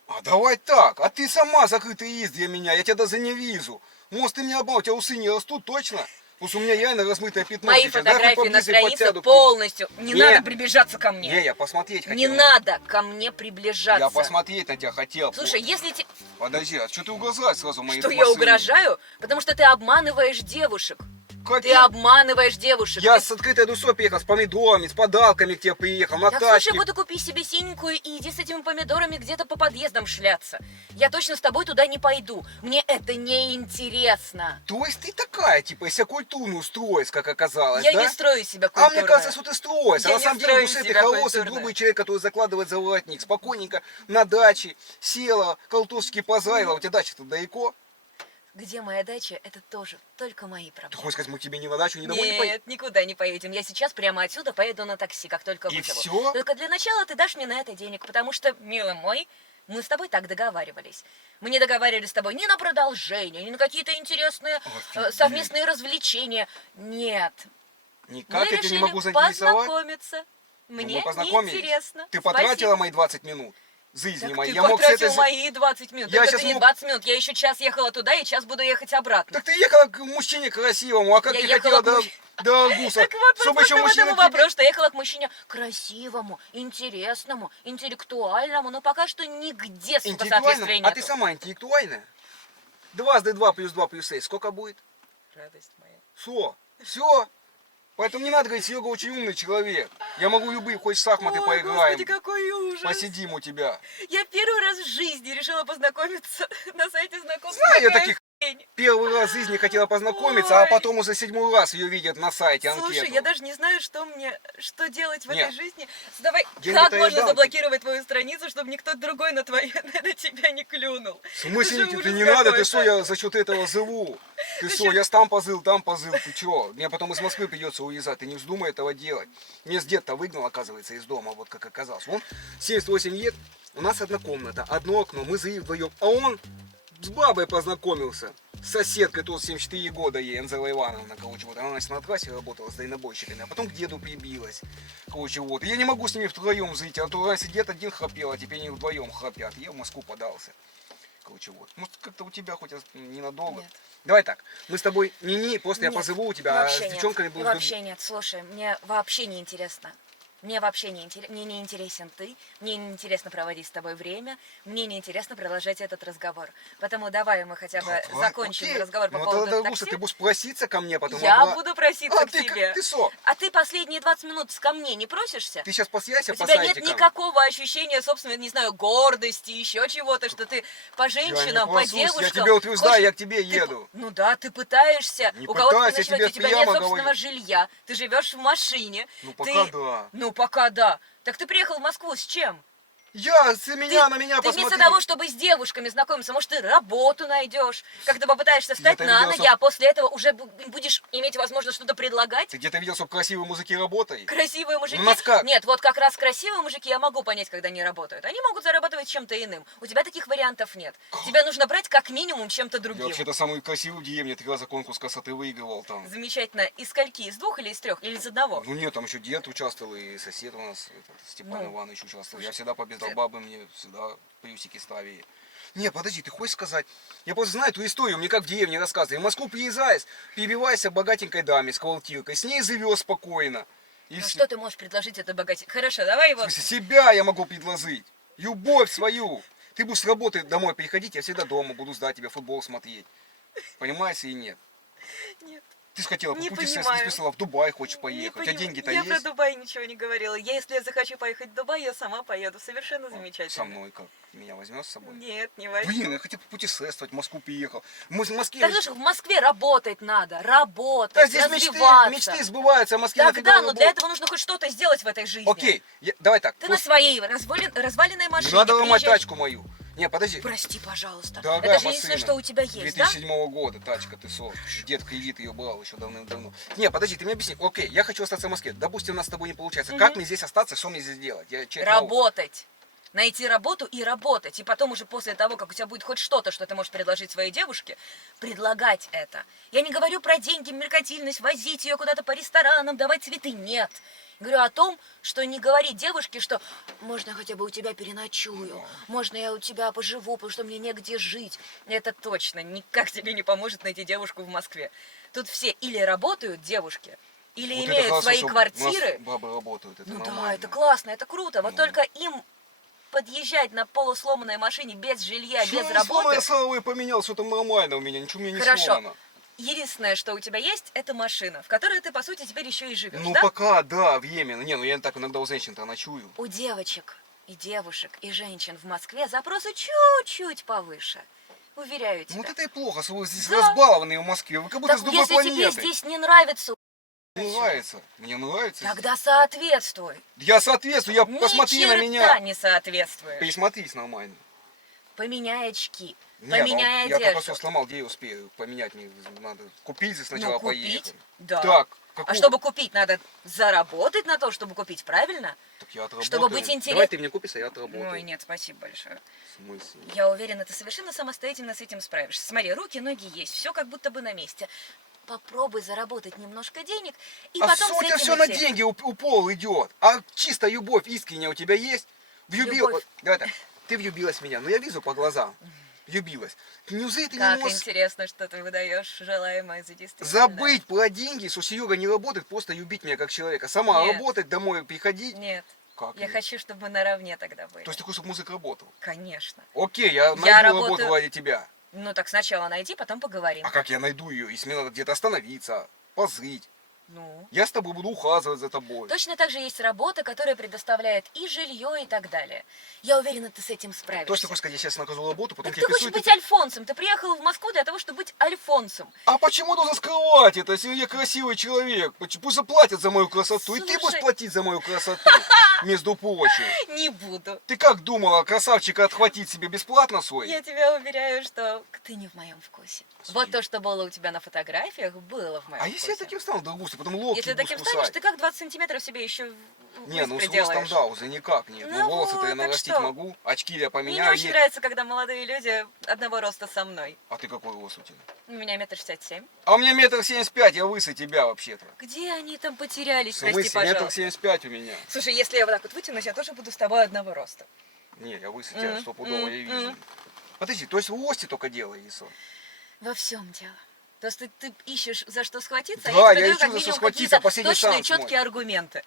А давай так, а ты сама закрытый есть для меня, я тебя даже не вижу. Может, ты меня обманул, у тебя усы не растут точно? Потому что у меня реально размытое пятно Мои сейчас. Дай хоть фотографии на поближе странице подсяду к- полностью. Не Не. надо приближаться ко мне. Не, я посмотреть хотел. Не надо ко мне приближаться. Я посмотреть на тебя хотел. Слушай, если те... Подожди, а что ты угрожаешь сразу моей Что я угрожаю? Потому что ты обманываешь девушек. Ты обманываешь девушек. Я Ты- с открытой душой приехал, с помидорами, с подарками к тебе приехал, на Так тачке. слушай, буду купи себе синенькую и иди с этими помидорами где-то по подъездам шляться. Я точно с тобой туда не пойду. Мне это не интересно. То есть ты такая, типа, из себя культурную строишь, как оказалось, Я да? не строю себя А культурно. мне кажется, что ты строишь. А Я на не самом деле, строю душе ты себя хороший, культурно. грубый человек, который закладывает за воротник. Спокойненько на даче села, колтушки позарила. У тебя дача-то далеко. Где моя дача, это тоже только мои Ты проблемы. хочешь сказать, мы к тебе ни на дачу, ни домой не поедем? Нет, никуда не поедем. Я сейчас прямо отсюда поеду на такси, как только И вызову. всё? Только для начала ты дашь мне на это денег, потому что, милый мой, мы с тобой так договаривались. Мы не договаривались с тобой ни на продолжение, ни на какие-то интересные Офигеть. совместные развлечения. Нет. Никак Мы я тебя решили не могу заинтересовать. познакомиться. Ну, Мне мы познакомились. неинтересно. Ты Спасибо. потратила мои 20 минут жизни Так моей. ты Я мог с потратил этой... мои 20 минут. Я Так щас это не мог- 20 минут. Я еще час ехала туда и час буду ехать обратно. Так ты ехала к мужчине красивому, а как Я ты ехала хотела к до, мужч- до гуса? Так вот, Чтобы еще возможно, в мужчина этом и к тебе- вопрос, что я ехала к мужчине красивому, интересному, интеллектуальному, но пока что нигде, сука, соответствия Интеллектуально? А ты нету. сама интеллектуальная? 2 сдай 2 плюс 2 плюс 6. Сколько будет? Радость моя. Все. Поэтому не надо говорить, Серега очень умный человек. Я могу любые, хоть в шахматы Ой, поиграем. господи, какой ужас. Посидим у тебя. Я первый раз в жизни решила познакомиться на сайте знакомств. Знаю я Какая таких. хрень. Первый раз в жизни хотела познакомиться, а Ой. потом уже 7-й раз ее видят на сайте Слушай, анкету. я даже не знаю, что делать в Нет. этой жизни. Давай, Деньги-то как я можно дам. заблокировать твою страницу, чтобы никто другой на тебя не клюнул? В смысле, Это же ты ужас не надо, ты какой-то. что, я за счет этого живу. Ты что, я там позыл, ты что? Мне потом из Москвы придется уезжать, ты не вздумай этого делать. Мне с дед-то выгнал, оказывается, из дома, вот как оказалось. Он 78 лет, у нас одна комната, одно окно, мы жили вдвоем. А он с бабой познакомился, с соседкой, тоже 74 года ей, Анзела Ивановна, короче, вот. Она, значит, на трассе работала с дальнобойщиками, а потом к деду прибилась. Короче, вот. И я не могу с ними втроем жить, а то раньше дед один храпел, а теперь они вдвоем храпят. Я в Москву подался. Короче, вот. Может, как-то у тебя хоть ненадолго. Нет. Давай так, мы с тобой не, просто я Нет, позову у тебя, а с вообще девчонками нет. буду... Вообще нет, слушай, мне вообще не интересно. Мне вообще не интересно, мне не интересен ты, мне не интересно проводить с тобой время, мне не интересно продолжать этот разговор. Поэтому давай мы хотя бы Давай, закончим окей. разговор по Ну, поводу тогда, такси. ты будешь проситься ко мне потом. Я обла- буду проситься А к ты, тебе. ты что? А ты последние 20 минут ко мне не просишься? Ты сейчас посъяйся У по тебя нет сайтикам. никакого ощущения собственной, не знаю, гордости, еще чего-то, что ты по Я женщинам, не по просусь, девушкам... я тебе утверждаю, хочешь- я к тебе ты еду. Ну да, ты пытаешься. Не У кого-то пытаюсь, я начинать, тебе у тебя нет прямо собственного говорю. жилья, ты живешь в машине. Ну, ты- пока да. Ну пока да. Так ты приехал в Москву с чем? С меня на меня ты посмотри. вместо того, чтобы с девушками знакомиться, может, ты работу найдешь, как ты попытаешься встать где-то на видел, ноги, что- а после этого уже будешь иметь возможность что-то предлагать? Ты где-то видел, чтобы красивые мужики работают? Красивые мужики. У нас как? Нет, вот как раз красивые мужики я могу понять, когда они работают. Они могут зарабатывать чем-то иным. У тебя таких вариантов нет. Тебя нужно брать как минимум чем-то Я другим. вообще-то самый красивый в деревне 3 раза конкурс красоты выигрывал там. Замечательно. Из скольки? Из 2 или из 3? Или из одного? Ну нет, там еще дед участвовал, и сосед у нас, этот, Степан Ну, Иванович участвовал. Я всегда побеждал бабы, мне всегда плюсики ставили. Не, подожди, ты хочешь сказать? Я просто знаю эту историю, мне как в деревне рассказывали. В Москву приезжаешь, перебивайся богатенькой даме с квартиркой, с ней живешь спокойно. И Ну всё. что ты можешь предложить это богатей? Хорошо, давай его... В смысле, себя я могу предложить. Любовь свою. Ты будешь с работы домой приходить, я всегда дома буду ждать тебя, футбол смотреть. Понимаешь или нет? Нет. Ты ж хотела Не путешествовать, понимаю. ты писала, в Дубай хочешь Не поехать, а поним- деньги-то Я про есть? Дубай ничего не говорила. Если я захочу поехать в Дубай, я сама поеду. Совершенно замечательно. Со мной как? Меня возьмешь с собой? Нет, не возьму. Блин, я хотел путешествовать, в Москву приехал. Мы в Москве... Так слушай, в Москве работать надо, работать, Да здесь мечты, развиваться. мечты сбываются, а в Москве Так нафига да, но для работать? этого нужно хоть что-то сделать в этой жизни. Окей, давай так. Ты на своей разваленной Не машине надо ломать приезжаешь- тачку мою. Не, подожди. Прости, пожалуйста. Дорогая Это же единственное, машина. что у тебя есть, да? 2007 года тачка, ты со. Дед кредит ее брал еще давным-давно. Не, подожди, ты мне объясни. Окей, я хочу остаться в Москве. Допустим, у нас с тобой не получается. Как мне здесь остаться, что мне здесь делать? Я человек науки. Работать. Найти работу и работать. И потом уже после того, как у тебя будет хоть что-то, что ты можешь предложить своей девушке, предлагать это. Я не говорю про деньги, меркантильность, возить ее куда-то по ресторанам, давать цветы. Нет. Говорю о том, что не говорить девушке, что можно я хотя бы у тебя переночую, можно я у тебя поживу, потому что мне негде жить. Это точно никак тебе не поможет найти девушку в Москве. Тут все или работают девушки, или Вот это имеют хорошо, свои что у квартиры. нас бабы работают, это Ну да, нормально. это классно, это круто. Вот Ну. только им подъезжать на полусломанной машине без жилья, Чё без я сломал, я работы. саловый поменял, что там нормально у меня, ничего у меня не Хорошо. сломано. Единственное, что у тебя есть, это машина, в которой ты, по сути, теперь еще и живешь, Ну да? пока, да, время. Не, ну я так иногда у женщин-то ночую. У девочек и девушек, и женщин в Москве запросы чуть-чуть повыше. Уверяю тебя. Ну вот это и плохо, что вы здесь Да. разбалованные в Москве, вы как будто Так с другой если тебе планеты. здесь не нравится, Мне нравится, мне нравится. тогда соответствуй. Я соответствую, я Ни посмотри на черта меня. не соответствуешь. Присмотрись нормально. Поменяй очки, Не, поменяй ну, я только одежду. что сломал, где я успею поменять, мне надо купить здесь сначала Ну, купить, поехать. да. Так, А какого? чтобы купить, надо заработать на то, чтобы купить, правильно? Так я отработаю. чтобы быть интерес- Давай ты мне купишь, а я отработаю. Ой, нет, спасибо большое. В смысле? Я уверена, ты совершенно самостоятельно с этим справишься. Смотри, руки, ноги есть, все как будто бы на месте. Попробуй заработать немножко денег, и А потом что у с тебя этим все на идти. деньги упол идет? А чистая любовь искренняя у тебя есть? Любовь. Вот, давай так, ты влюбилась в меня, но я вижу по глазам. Влюбилась. Неужели ты Как не можешь интересно, что ты выдаешь желаемое за действительное. забыть про деньги, что Серега не работает, просто любить меня как человека? Сама Нет. работать, домой приходить? Нет, Как я нет? хочу, чтобы мы наравне тогда были. То есть ты хочешь, чтобы музыка работал? Конечно. Окей, я найду работу работаю- ради тебя. Ну так сначала найди, потом поговорим. А как я найду ее, если мне надо где-то остановиться, позрить? Ну. Я с тобой буду ухаживать за тобой. Точно так же есть работа, которая предоставляет и жилье, и так далее. Я уверена, ты с этим справишься. То, что хочешь сказать, я сейчас накажу работу, потом Так тебе ты хочешь пишу, и быть Альфонсом. Ты приехал в Москву для того, чтобы быть Альфонсом. А почему должен скрывать это, если я красивый человек? Пусть заплатят за мою красоту, и ты Слушай. будешь платить за мою красоту, между прочим. Не буду. Ты как думала, красавчика отхватить себе бесплатно свой? Я тебя уверяю, что ты не в моем вкусе. Смотри. Вот то, что было у тебя на фотографиях, было в моем А вкусе. если я таким стану до густа, потом локти Если буду таким кусать? станешь, ты как 20 сантиметров себе еще Не, ну с ростом делаешь. да, уже никак нет. Ну Ну волосы-то вот, я так нарастить что? могу, очки я Мне не поменяю. очень нравится, когда молодые люди одного роста со мной. А ты какой рост у тебя? У меня 1,67 м. А у меня 1,75 м, я выше тебя вообще-то. Где они там потерялись, В прости, смысле, пожалуйста. 1,75 м у меня. Слушай, если я вот так вот вытянусь, я тоже буду с тобой одного роста. Не, я выше тебя, Мгм, стопудово, я вижу. мгм. Подожди, то есть в росте только дело, Иисус? Во всем дело. То есть ты ищешь за что схватиться, Да, а я тебе я даю ищу, как за минимум что схватиться, какие-то последний точные, шанс мой. четкие аргументы.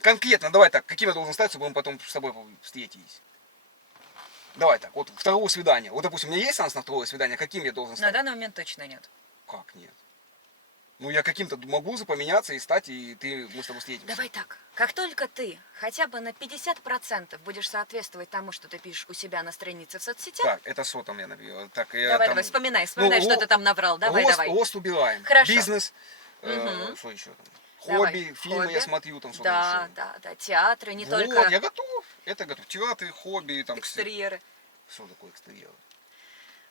Конкретно, давай так, каким я должен стать, чтобы мы потом с тобой встретились? Давай так, вот второго свидания. Вот, допустим, у меня есть шанс на второе свидание, каким я должен На стать? данный момент точно нет. Как нет? Ну, я каким-то могу поменяться и стать, и мы с тобой встретимся. Давай так. Как только ты хотя бы на 50% будешь соответствовать тому, что ты пишешь у себя на странице в соцсетях, Так, это что там я набил? Так, я давай, там... давай, вспоминай, Ну, что ты там наврал. Давай, рост, давай. рост убираем. Хорошо. Бизнес, Мгм. что еще там? Давай. Хобби, фильмы Хобби. я смотрю, там что-то Да, еще. да, да. Театры, не Вот, только я готов. Это готов. Театры, хобби, там... экстерьеры. Что такое экстерьер?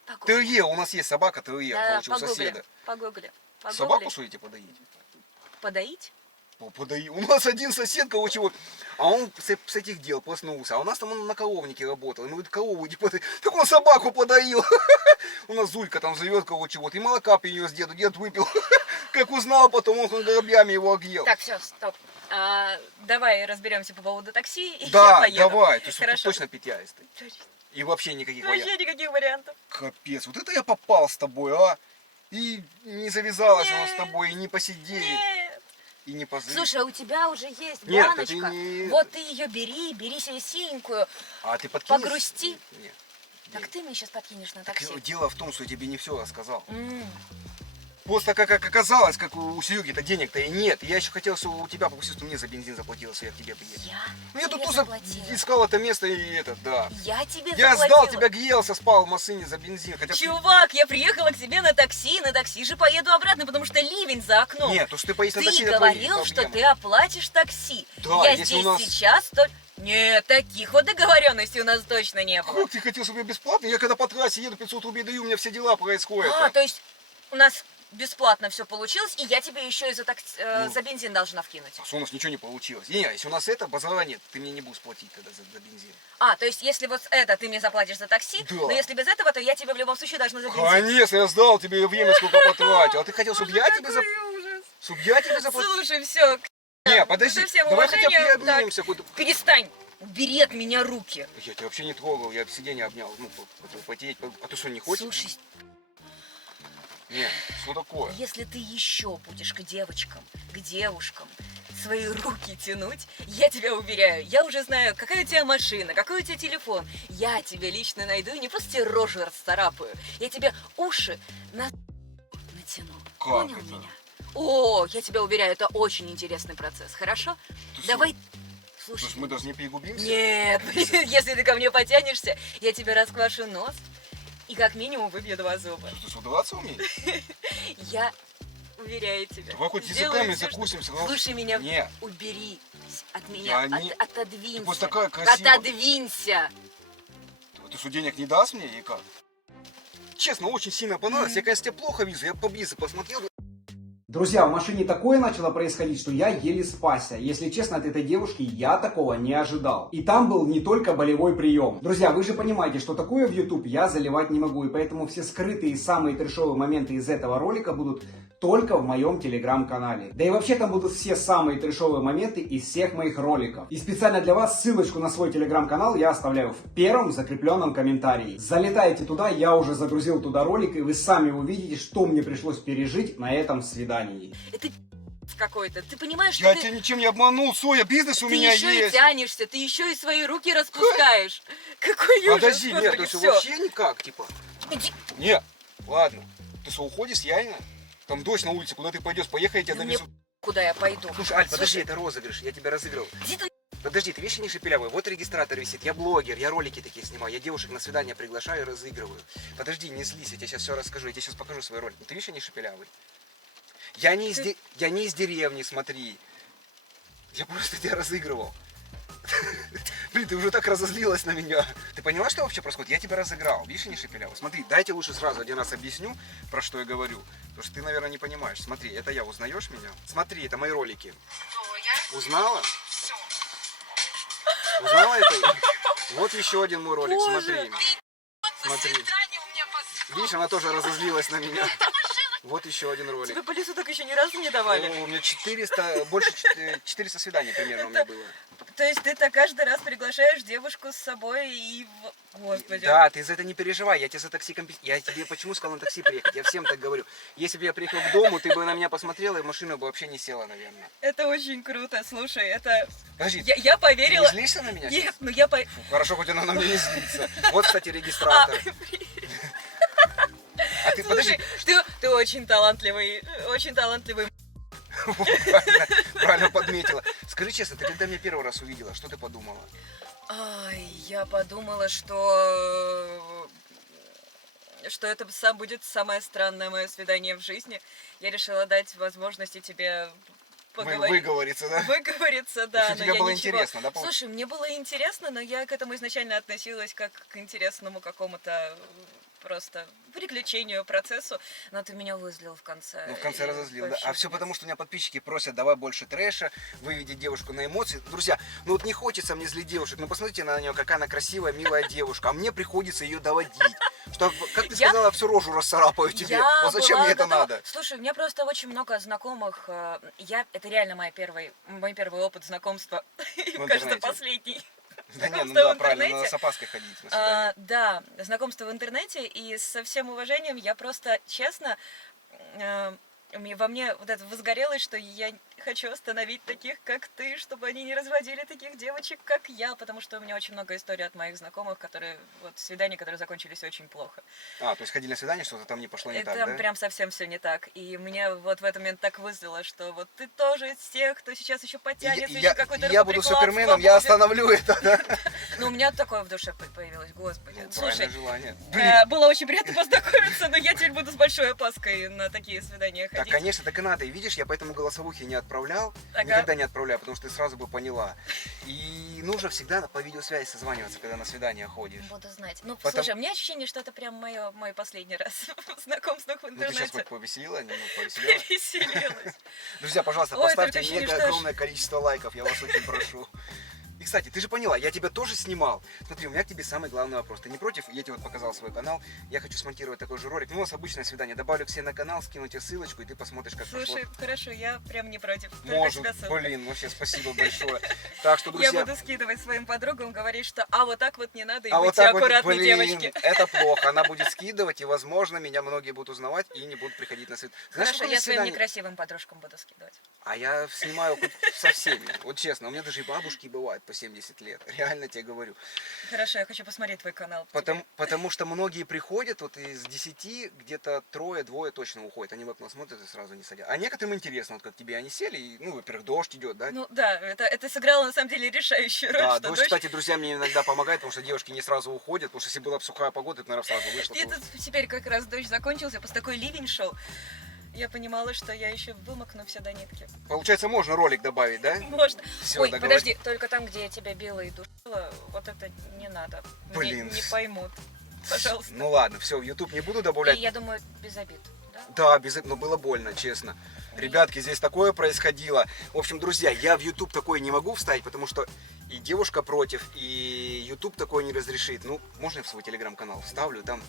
Погугли. Терьер, у нас есть собака терьер, Да, короче, у соседа. погугли. Собаку, что идти подоить? Подоить? Ну, подои. У нас один сосед, короче, вот, а он с этих дел проснулся, а у нас там он на коровнике работал, ему говорит, корову иди подои. Так он собаку подоил. У нас Зулька там живет, короче, вот, и молока принес деду, дед выпил. Как узнал, потом он граблями его огъел. Так, все, стоп. Давай разберемся по поводу такси, и я Да, поеду. давай, то есть тут Хорошо. точно питьяистый. И вообще никаких вариантов. Вообще никаких вариантов. Капец, вот это я попал с тобой, а? И не завязалась она с Нет. тобой, и не посидели, Нет. и не позрели. Слушай, а у тебя уже есть Нет, баночка. это не- Вот ты ее бери себе синенькую. А ты подкинешь? Погрусти. Нет. Так ты мне сейчас подкинешь на Так такси. дело в том, что я тебе не все рассказал. Просто как оказалось, как у Сереги-то денег-то и нет. Я еще хотел, чтобы у тебя попросил, чтобы мне за бензин заплатила, если я к тебе приеду. Ну я тут тебе тоже заплатила. искал это место и это, да. Я тебе Я заплатила. сдал тебя, грелся, спал в машине за бензин. Хотя... Чувак, я приехала к тебе на такси же поеду обратно, потому что ливень за окном. Нет, то что ты поедешь на такси, Ты это твои говорил, что проблемы. ты оплатишь такси. Да, я если здесь у нас- сейчас то... Нет, таких вот договоренностей у нас точно не было. Как ты хотел, чтобы я бесплатно? Я когда по трассе еду, 500 рублей даю, у меня все дела происходят. А, то есть у нас бесплатно все получилось, и я тебе еще и за, Ну. за бензин должна вкинуть. А что у нас ничего не получилось? Не, если у нас это, базара нет, ты мне не будешь платить тогда за бензин. А, то есть если вот это ты мне заплатишь за такси, Да. но если без этого, то я тебе в любом случае должна за бензин. Конечно, я сдал тебе время, сколько потратил. А ты хотел, чтобы я тебе ужас. Чтобы я тебе заплатил? Слушай, все. Не, подожди, Со всем давай хотя бы уважением, приобнимемся. Перестань. Убери от меня руки. Я тебя вообще не трогал, я сиденье обнял. Ну, потереть. А ты что, не хочешь? Слушай, Не, что такое? если ты еще будешь к девочкам, к девушкам свои руки тянуть, я тебя уверяю, я уже знаю, какая у тебя машина, какой у тебя телефон. Я тебя лично найду и не просто тебе рожу расцарапаю, я тебе уши натяну. Как Понял это? меня? О, я тебя уверяю, это очень интересный процесс, хорошо? Ты Давай, То слушай. есть мы даже не перегубимся? Нет, если ты ко мне потянешься, я тебе расквашу нос и как минимум выбью 2 зуба. Ты что, драться умеешь? Я уверяю тебя. Давай хоть сделаю языками всё, что- закусимся. Слушай меня, Нет. убери от меня, Я не- отодвинься. Ты просто такая красивая. Отодвинься. Ты что, денег не даст мне или как? Честно, очень сильно понравилось. Я, конечно, тебя плохо вижу, я поближе посмотрел. Друзья, в машине такое начало происходить, что я еле спасся. Если честно, от этой девушки я такого не ожидал. И там был не только болевой прием. Друзья, вы же понимаете, что такое в YouTube я заливать не могу. И поэтому все скрытые и самые трешовые моменты из этого ролика будут только в моем телеграм-канале. Да и вообще там будут все самые трешовые моменты из всех моих роликов. И специально для вас ссылочку на свой телеграм-канал я оставляю в первом закрепленном комментарии. Залетайте туда, я уже загрузил туда ролик, и вы сами увидите, что мне пришлось пережить на этом свидании. Это какой-то. Ты понимаешь, что Я ты, тебя ничем не обманул, Соя, бизнес у ты меня еще и есть. тянешься, ты еще и свои руки распускаешь. Какой ужас, Подожди, нет, господи, то есть всё. вообще никак, типа. Иди. Нет, ладно. Ты что, уходишь реально? Там дождь на улице, куда ты пойдешь? Поехали, я тебя Да мне довезу. куда я пойду? Слушай, Аль, подожди, Слушай, это розыгрыш, я тебя разыграл. иди ты Подожди, ты вещи не шепелявые, вот регистратор висит, я блогер, я ролики такие снимаю, я девушек на свидание приглашаю и разыгрываю. Подожди, не злись, я тебе сейчас все расскажу, я тебе сейчас покажу свои ролики. Ты вещи не шепелявый. Я не из деревни, смотри. Я просто тебя разыгрывал. Блин, ты уже так разозлилась на меня. Ты поняла, что вообще происходит? Я тебя разыграл. Видишь, я не шепелявый. Смотри, дайте лучше сразу один раз объясню, про что я говорю. Потому что ты, наверное, не понимаешь. Смотри, это я. Узнаешь меня? Смотри, это мои ролики. Узнала? Узнала это? Вот еще один мой ролик, Боже. смотри. Смотри. Видишь, она тоже разозлилась на меня. Вот еще один ролик. тебе по лесу так еще ни разу не давали. О, у меня 400, больше 400 свиданий примерно у меня было. То есть ты так каждый раз приглашаешь девушку с собой и... Господи. Да, ты за это не переживай, я тебе за такси Я тебе почему сказал на такси приехать? Я всем так говорю. Если бы я приехал к дому, ты бы на меня посмотрела, и в машину бы вообще не села, наверное. Это очень круто, слушай, это... Подожди, Я ты поверила... не злишься на меня? Нет, ну я по... Фу, хорошо, хоть она на меня не злится. Вот, кстати, регистратор. А ты, подожди, Слушай, ты очень талантливый, правильно подметила. Скажи честно, ты когда меня первый раз увидела, что ты подумала? Ай, я подумала, что это будет самое странное мое свидание в жизни. Я решила дать возможности тебе поговорить. Выговориться, да? Выговориться, да. Что но тебе я было ничего... интересно, да? Слушай, мне было интересно, но я к этому изначально относилась как к интересному какому-то просто приключению, процессу, но ты меня вызлил в конце. Ну, в конце И разозлил, да. вообще А все без- потому, что у меня подписчики просят, давай больше трэша, выведить девушку на эмоции. Друзья, ну вот не хочется мне злить девушек, ну посмотрите на нее, какая она красивая, милая девушка, а мне приходится ее доводить. Что, как ты Я- сказала, всю рожу расцарапаю тебе. Я Вот зачем была мне это готова- надо? Слушай, у меня просто очень много знакомых. Это реально мой первый опыт знакомства. И, кажется, интернете. последний. Да не, ну знакомство да, в правильно, надо интернете. с опаской ходить. на свидание. Да, знакомство в интернете. И со всем уважением я просто, честно, Во мне вот это возгорелось, что я хочу остановить таких, как ты, чтобы они не разводили таких девочек, как я, потому что у меня очень много историй от моих знакомых, которые, вот, свидания, которые закончились очень плохо. А, то есть ходили на свидание, что-то там не пошло не И так, там да? прям совсем все не так. И меня вот в этот момент так вызвало, что вот ты тоже из тех, кто сейчас еще подтянется, еще какой-то Я буду рукоприкладство Суперменом, я будет. остановлю это, да? Ну, у меня такое в душе появилось, господи. Ну, Слушай, правильное желание. было очень приятно познакомиться, но я теперь буду с большой опаской на такие свидания Так, ходить. конечно, так и надо. И видишь, я поэтому голосовухи не отправлял, Ага. никогда не отправляю, потому что ты сразу бы поняла. И нужно всегда по видеосвязи созваниваться, когда на свидание ходишь. Буду знать. Ну, Потом- слушай, у меня ощущение, что это прям мой последний раз знакомствах в Ну, ты сейчас интернете. хоть повеселила, немного повеселила. Веселилась. Друзья, пожалуйста, Ой, поставьте только ощущение, мега что огромное количество лайков, я вас очень прошу. И, кстати, ты же поняла, я тебя тоже снимал. Смотри, у меня к тебе самый главный вопрос. Ты не против? Я тебе вот показал свой канал. Я хочу смонтировать такой же ролик. Ну, у нас обычное свидание. Добавлю к себе на канал, скину тебе ссылочку, и ты посмотришь, как Слушай, прошло. хорошо, я прям не против. Только Может, тебя ссылка. блин, вообще спасибо большое. Так что, Я друзья, буду скидывать своим подругам, говорить, что вот так вот не надо, и а вот будьте так вот, аккуратны, блин, девочки. это плохо. Она будет скидывать, и, возможно, меня многие будут узнавать и не будут приходить на свидание. Знаешь, Хорошо, сколько я своим свиданий? некрасивым подружкам буду скидывать. А я снимаю хоть со всеми. Вот честно, у меня даже и бабушки бывают по 70 лет. Реально тебе говорю. Хорошо, я хочу посмотреть твой канал. Потому что многие приходят, вот из 10 где-то 3-2 точно уходят. Они в окно смотрят и сразу не садятся. А некоторым интересно, вот как тебе они сели, и, ну, во-первых, дождь идет, да? Ну да, это сыграло на самом деле решающую роль, Да, что дождь, кстати, друзья, мне иногда помогает, потому что девушки не сразу уходят, потому что если была бы сухая погода, это, наверное, сразу вышло. И тут теперь как раз дождь закончился, после такой ливень шел. Я понимала, что я еще вымокну все до нитки. Получается, можно ролик добавить, да? Можно. Всё, Ой, договорились. подожди, только там, где я тебя била и душила, вот это не надо. Блин. Не поймут. Пожалуйста. Ну ладно, все, в YouTube не буду И добавлять. я думаю, без обид, да? Да, но было больно, честно. Ребятки, здесь такое происходило. В общем, друзья, я в YouTube такое не могу вставить, потому что и девушка против, и YouTube такое не разрешит. Ну, можно я в свой телеграм-канал вставлю, там...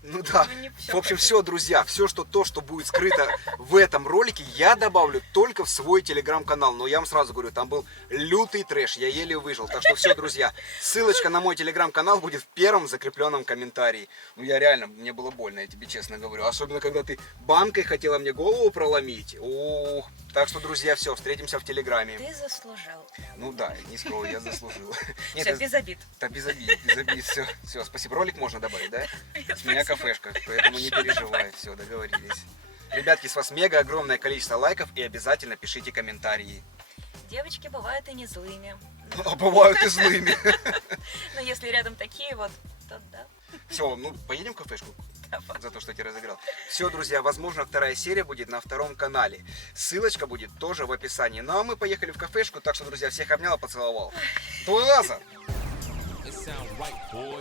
Ну да. Ну, не всё В общем, хотим. все, друзья, все, что будет скрыто в этом ролике, я добавлю только в свой телеграм-канал. Но я вам сразу говорю, там был лютый трэш, я еле выжил. Так что все, друзья, ссылочка на мой телеграм-канал будет в первом закрепленном комментарии. Ну я реально, мне было больно, я тебе честно говорю. Особенно, когда ты банкой хотела мне голову проломить. Ух. Так что, друзья, все, встретимся в телеграме. Ты заслужил. Ну да, не скрою, я заслужил. Нет, Все, без обид. да, без обид, все, спасибо. Ролик можно добавить, да? С меня кафешка, поэтому не переживай, все, договорились. Ребятки, с вас мега огромное количество лайков и обязательно пишите комментарии. Девочки бывают и не злыми. А бывают и злыми. Но если рядом такие вот, то да. Все, ну поедем в кафешку за то, что я тебя разыграл. Все, друзья, возможно, вторая серия будет на втором канале. Ссылочка будет тоже в описании. Ну а мы поехали в кафешку, так что, друзья, всех обнял и поцеловал. Твой Лазар!